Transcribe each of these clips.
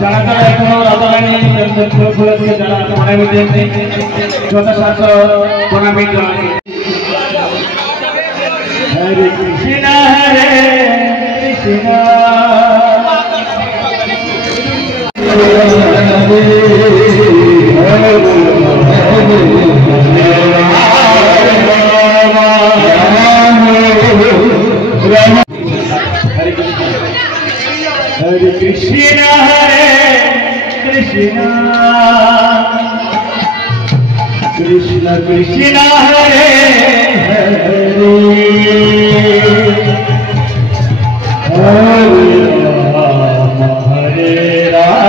যারা যারা এখনো রাধারানী উপলক্ষে যারা প্রণামী দেননি যথাসাধ্য প্রণামী জানাই। হরে কৃষ্ণ Krishna Hare Krishna Krishna Krishna Krishna Hare Hare Hare Rama Hare Rama।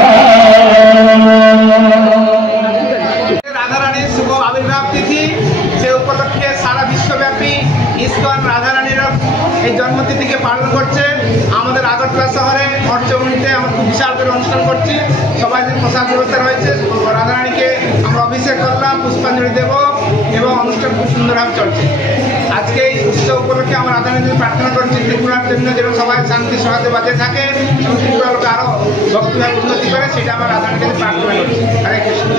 রাধারানীর শুভ আবির্ভাব তিথি, সে উপলক্ষে সারা বিশ্বব্যাপী ইসকন রাধারানীর এই জন্মতিথিকে পালন করছে। আমাদের আগরতলা শহরে মঠচৌমুনিতে আমরা খুব বিশাল করে অনুষ্ঠান করছি। সবাই প্রসাদ ব্যবস্থা রয়েছে। রাধারানীকে আমরা অভিষেক করলাম, পুষ্পাঞ্জলি দেব এবং অনুষ্ঠান খুব সুন্দরভাবে চলছে। আজকে এই উৎসব উপলক্ষে আমরা রাধারানীকে প্রার্থনা করছি ত্রিপুরার জন্য যেন সবাই শান্তি সহায়তা বাজে থাকে এবং ত্রিপুরা লোকে আরও ভক্তিভাবে উন্নতি করে, সেটা আমরা রাধারানীকে প্রার্থনা করছি। হরে কৃষ্ণ।